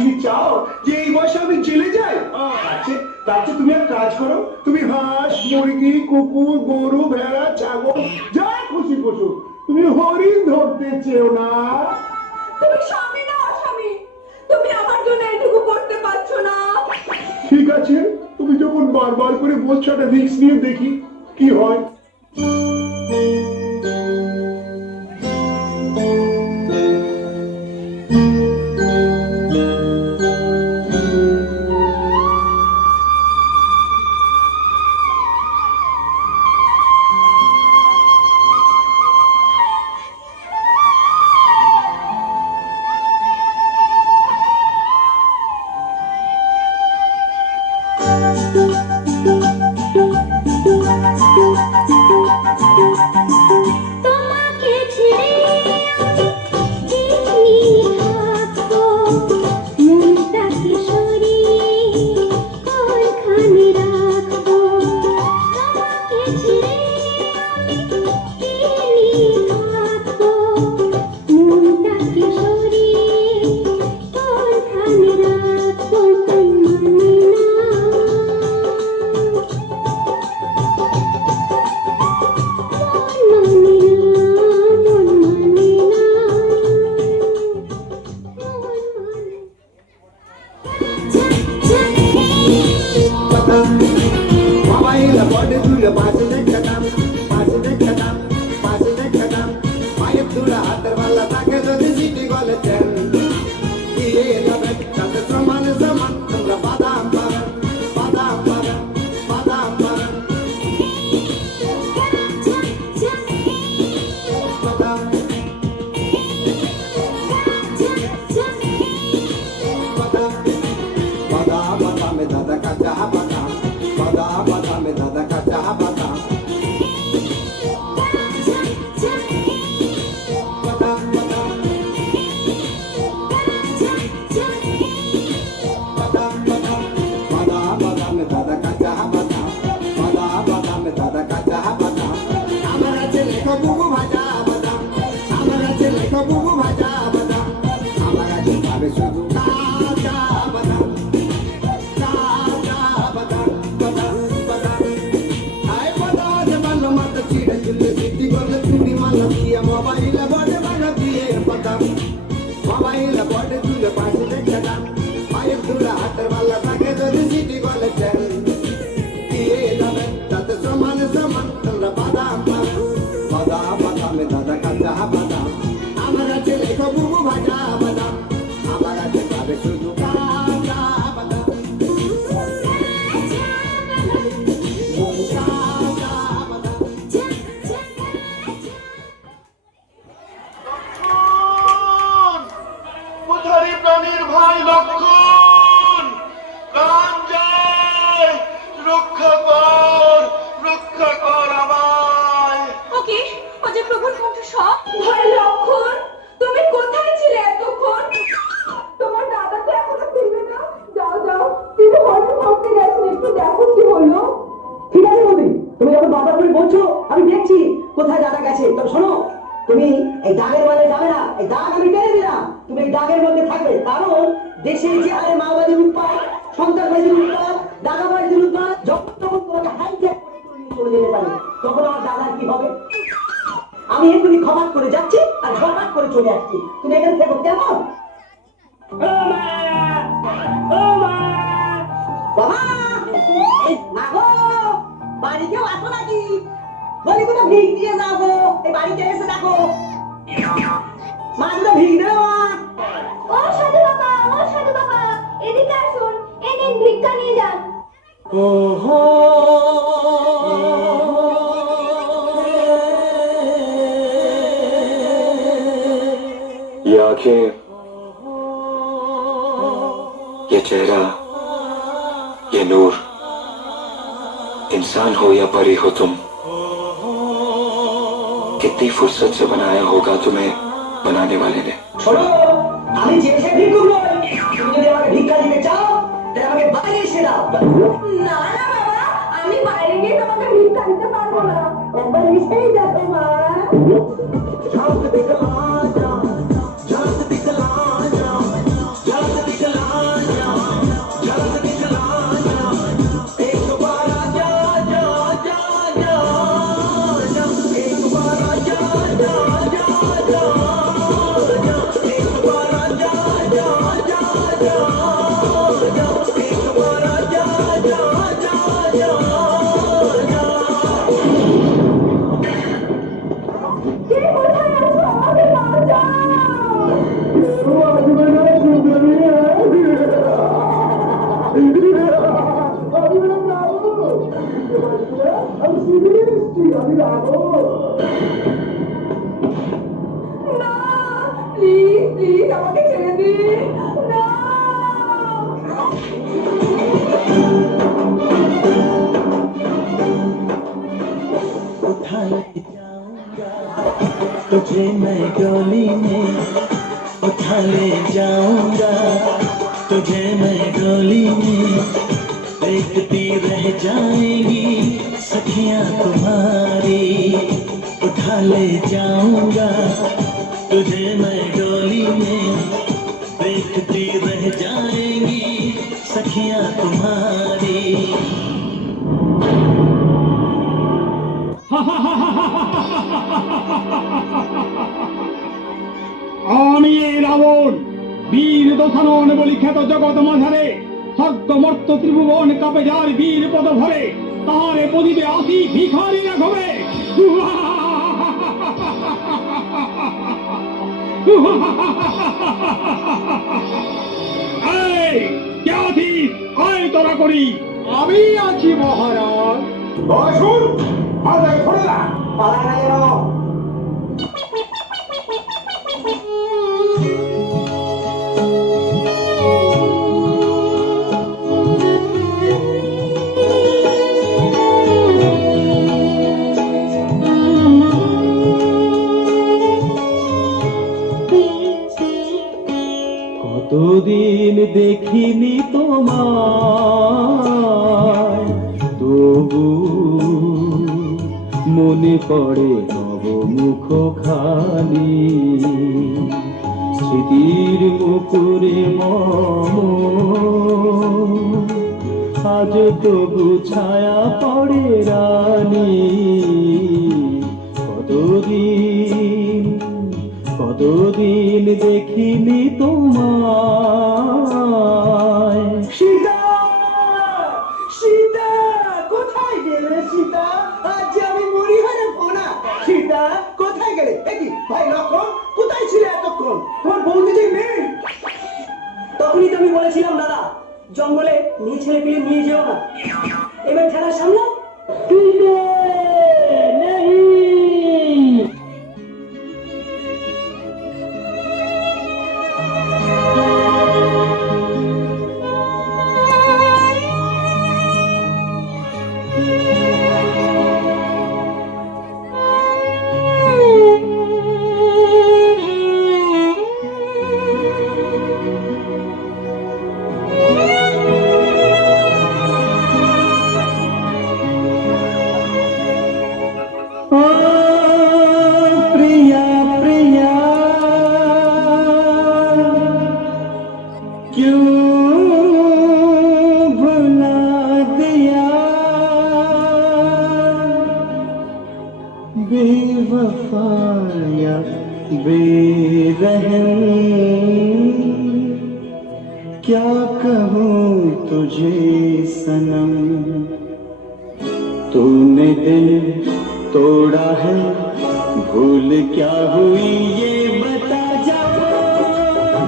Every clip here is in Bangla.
কি চাও যে এই বয়সে আমি জেলে যাই? আচ্ছা, তার চেয়ে তুমি এক কাজ করো, তুমি হাঁস, মুরগি, কুকুর, গরু, ভেড়া, ছাগল যা খুশি পশু, তুমি হরিণ ধরতে চেও না। তুমি স্বামী না অস্বামী? তুমি আমার জন্য এটুকু করতে পারছো না? ঠিক আছে, তুমি যখন বারবার করে বলছো, একটা রিস্ক নিয়ে দেখি কি হয়। তোমাকে ছেড়ে আমি থাকবো, মনটাকে সরিয়ে কোনখানে রাখবো। তোমাকে ছেড়ে আমি থাকবো, মনটাকে সরিয়ে কোনখানে রাখবো। Mamaila bode dula paase dekhatam, mayep dula hatar wala take jodi city gole chen. Iye jabe tate saman tumra badam pagan. Badam me dada kacha badam, badam me dada kacha badam. Mamaila bode dula paase dekhatam, mayep dula hatar wala take jodi city gole chen. Iye jabe tate saman tumra badam pagan, me dada kacha badam. Amara chele ko bubu bhaja badam, amara che jabe shudhu kacha badam. কোথারি প্রাণীর ভাই লক্ষণ, প্রাণ যায়, রক্ষা কর আমায়। ওকে, ও যে প্রভুর কণ্ঠস্বর। ভাই লক্ষণ, তুমি কোথায় ছিলে এতক্ষণ? তোমার দাদা তো এখনো ফিরবে না। যাও তিনি হয়তো করতে গেছেন, একটু দেখো কি হলো। ঠিক আছে বৌদি, তুমি যখন বাবা তুমি বলছো আমি দেখছি কোথায় দাদা গেছে। তবে শোনো, তুমি এই দাগের মানে যাবে না, এই দাগ আমি টেনে দিলাম। তুমি এই দাগের মধ্যে থাকবে, কারণ দেশে যে হারে মাওবাদীর উৎপাত, সন্ত্রাসবাদীর উৎপাত, দাগাবাজীর উৎপাত, যখন তখন তোমাকে হাইজ্যাক করে নিয়ে চলে যেতে পারে, তখন আমার দাদার কি হবে? আমি এক্ষুনি ক্ষমা করে যাচ্ছি আর ঝপাট করে চলে আসছি। তুমি এখানে থেকো, কেমন? বাবা, এই মাগো, বাড়ি কেউ আসো নাকি? বলি কোনো ভিক দিয়ে যাবো, এই বাড়িতে এসে দেখো। মা দুটো ভিক দেবে মা। ও সাধু বাবা, এদিকে আসুন, এই নিন ভিক্ষা নিয়ে যান। ये आंखें, ये चेहरा, ये नूर, इंसान हो या परी हो तुम, कितनी फुर्सत से बनाया होगा तुम्हें बनाने वाले ने। শোনো, আমি যে সে ভিক্ষুক নই। তুমি যদি আমাকে ভিক্ষা দিতে চাও, তাহলে আমাকে বাইরে এসে দাও। না বাবা, আমি বাইরে গিয়ে তোমাকে ভিক্ষা দিতে পারবো না। একবার এসেই দেখো মা। Just because तुझे मैं डोली में उठा ले जाऊंगा, तुझे मैं डोली में देखती रह जाएंगी सखियां तुम्हारी, उठा ले जाऊंगा, तुझे मैं डोली में देखती रह जाएंगी सखियां तुम्हारी। আমি এই রাবণ বীর দশানন বলি খ্যাত জগৎ মাঝারে, স্বর্গ মর্ত ত্রিভুবন কাপে যার বীর পদ ভরে, তাহারে পদিবে আসি ভিখারি রাখবে। এই কে আছিস? আয় তোরা করি। আমি আছি মহারাজ। শুন মাথায় ধরে না। পালায় না যেন। কতদিন দেখিনি তোমায়, তবু মনে পড়ে নব মুখ খানি, স্মৃতির মুকুরে মম আজ তবু ছায়া পড়ে রানী। কতদিন দেখিনি তোমায়। সীতা, সীতা কোথায় গেলে সীতা? আজ আমি মরি হারে ফোনা। সীতা কোথায় গেলে? দেখি ভাই লক্ষণ কোথায় ছিলে এতক্ষণ? তোমার বৌদি যে নেই। তখনই তো আমি বলেছিলাম দাদা জঙ্গলে নিয়ে ছেলে পেলে নিয়ে যেও না। এবার খেলার সামনে प्रिया प्रिया क्यों भुला दिया, बेवफाया बेरहम क्या कहूँ तुझे सनम, तूने दिल तोड़ा है भूल क्या हुई ये बता जा,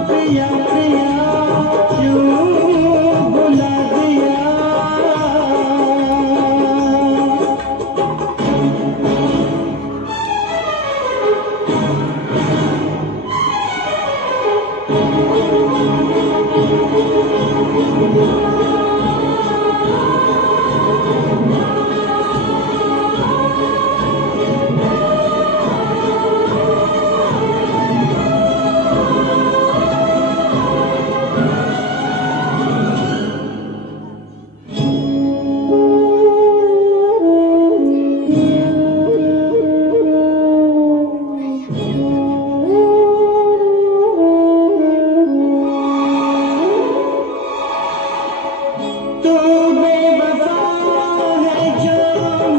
प्रिया प्रिया क्यों भुला दिया। तू बेवफा है जो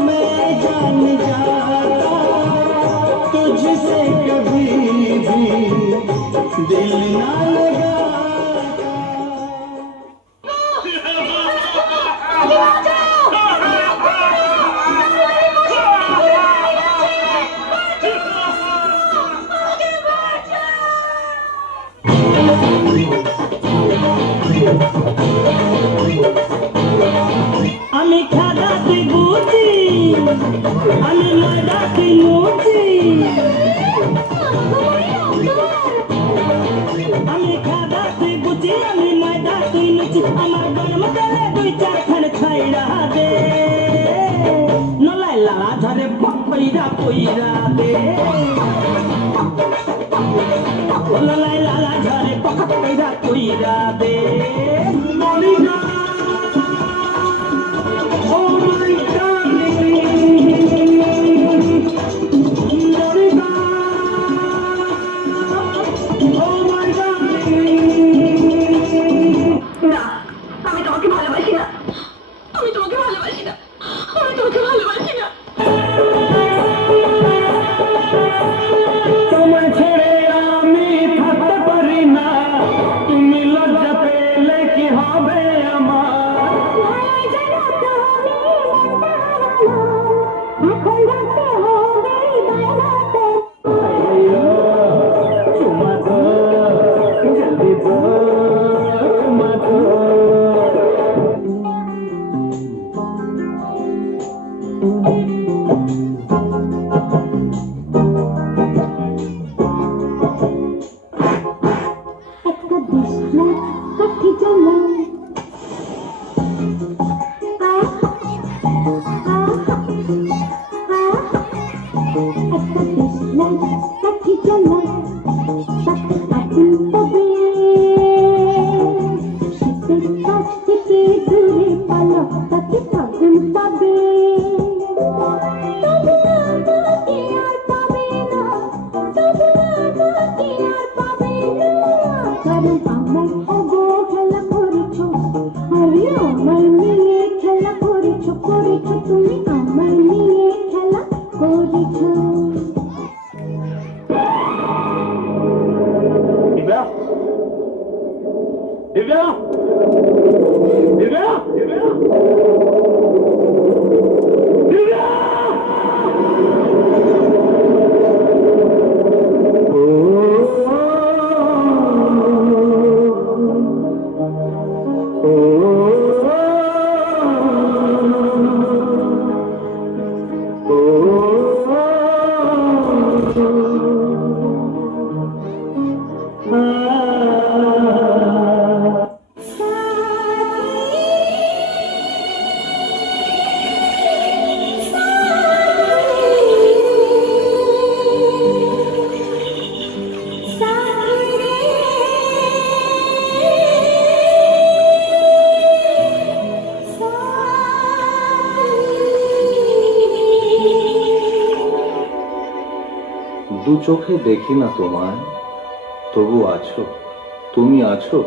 मैं जान जाता, तुझसे कभी भी दिल ना लगाता। আমি খাদাতে বুঝি, আমি ময়দাতে মুছি, আমি খাদাতে বুঝি, আমি ময়দাতে মুছি, আমার গরম তেলে দুই চার খান ছাইড়া দে, নলাই লালা ধরে কইরা কইরা দে লালাই লালা ঝরে পকা কইরা কইরা দে মরিনা ও my darling মরিনা O my darling না আমি তোমাকে ভালোবাসি না আমি তোমাকে ভালোবাসি না আমি তোমাকে ভালোবাসি না তোমায় ছেড়ে আমি থাকতে পারি না তুমি লজ্জা পেলে কি হবে আমার এখন রাখতে হবে বানাতে তোমাকে জলদি তোমাকে একটা বিষ্ণু কাঠি জ্বালা একটা বিষ্ণু কাঠি জ্বালা তাকে আগুন পাবে শীতের কাছ থেকে দূরে পালা তাকে আগুন পাবে তবু আমাকে আর পাবে না তবু আমাকে আর পাবে না কারণ আমার অবহেলা করেছ আরে আমার নিয়ে খেলা করেছ তুমি আমার নিয়ে খেলা করেছ দিব্যা দিব্যা দিব্যা দিব্যা দু চোখে দেখি না তোমায়, তবু আছো, তুমি আছো।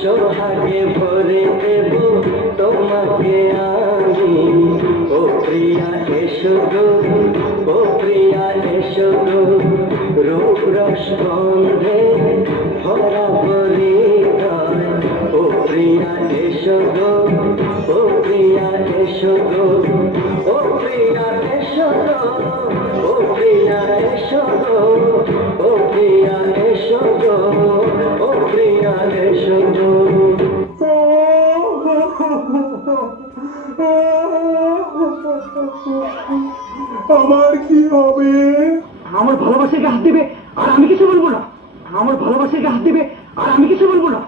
সোহাগে ভরে দেব তোমাকে আমি, ও প্রিয়া এসো গো, ও প্রিয়া এসো গো, রূপ রস গন্ধে ভরা পরিচয়, ও প্রিয়া এসো গো, ও প্রিয়া এসো গো, ও প্রিয়া এসো গো, ও প্রিয়া এসো গো, ও প্রিয়া এসো গো, ও প্রিয়া এসো গো। আমার কি হবে? আমার ভালোবাসাকে হাত দিবে আর আমি কিছু বলবো না, আমার ভালোবাসাকে হাত দিবে আর আমি কিছু বলবো না।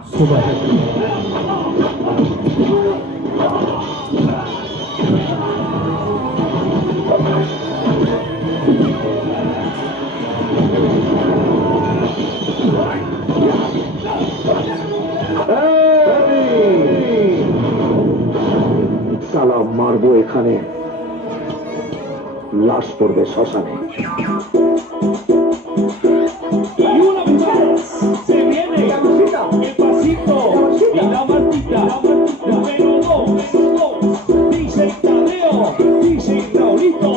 সালাম মারবো এখানে, লাশ পড়বে শ্মশানে। Y una vez se viene el pasito y la martita, número dos, dice Tadeo, dice Raulito.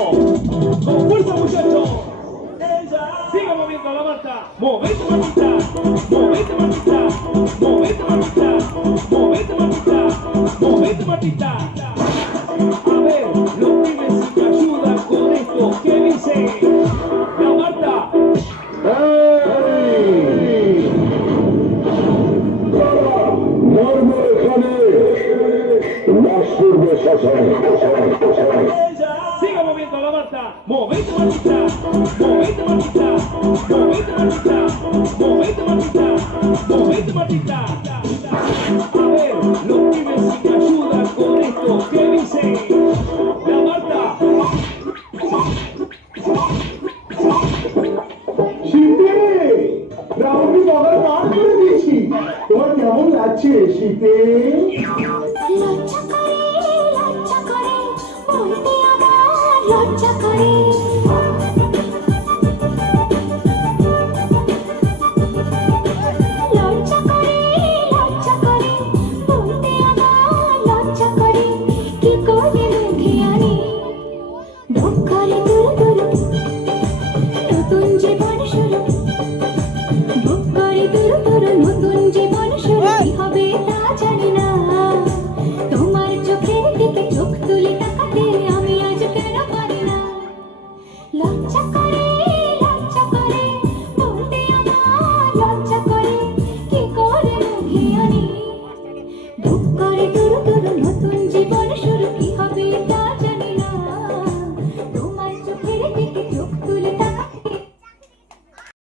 Movete Martita. A ver, los pibes si te ayudan con esto, ¿qué dice? La Marta. মর্ম এখানে বাস করবে শ্মশানে। Siga moviendo la Marta. Movete Martita. Movete Martita. Movete Martita. Movete Martita. Movete Martita. A ver, los pibes si te ayudan con esto, ¿qué dice? La Marta. শীতে রাউন্ডি বগার পার করে দিয়েছি। তোমার কেমন লাগছে শীতে? লজ্জা করে